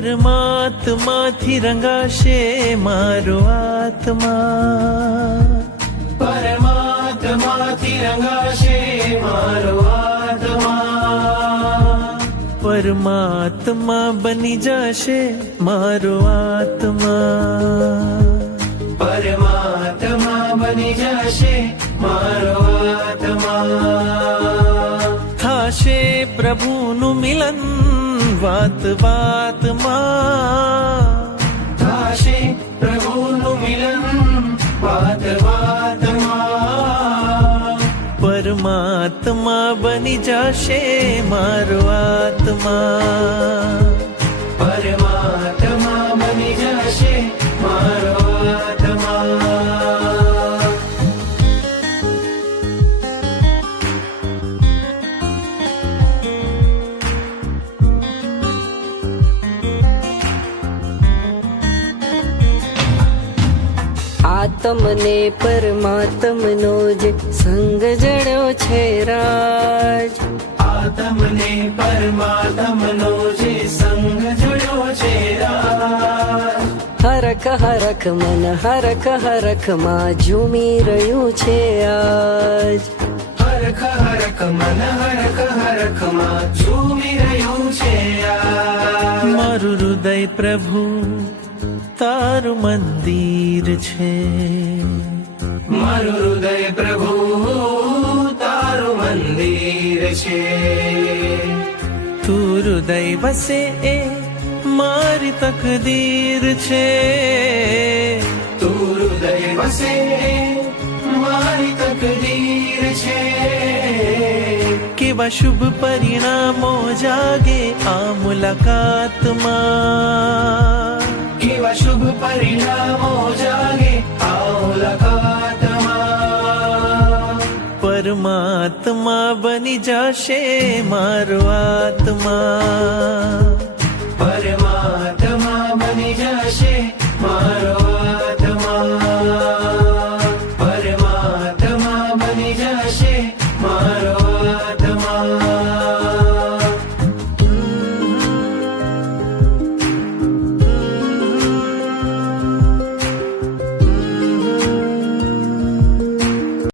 પરમાત્માથી રંગાશે મારો આત્મા, પરમાત્માથી રંગાશે મારો આત્મા, પરમાત્મા બની જશે મારો આત્મા, પરમાત્મા બની જશે મારો આત્મા. થાશે પ્રભુનું મિલન વાત વાતમાં, થાશે પ્રભુનું મિલન વાત વાતમાં, પરમાત્મા બની જશે મારો આત્મા, પરમાત્મા બની જશે મારો આત્મા. આત્મને પરમાત્મનો જે સંગ જડ્યો છે રાજ, આત્મને પરમાત્મનો જે સંગ જોડ્યો છે રાજ, હરખ હરખ મન હરખ હરખ માં ઝૂમી રહ્યું છે આજ, હરખ હરખ મન હરખ હરખ માં ઝૂમી રહ્યું છે આજ. મારું હૃદય પ્રભુ તારું મંદિર છે, મારું હૃદય પ્રભુ તારું મંદિર છે, તું હૃદય વસે એ મારી તકદીર છે, તું હૃદય વસે મારી તકદીર છે. કેવા શુભ પરિણામો જાગે આ મુલાકાતમાં, કેવા શુભ પરિણામો જાગે આ મુલાકાતમાં, પરમાત્મા બની જશે મારો આત્મા, પરમાત્મા બની જશે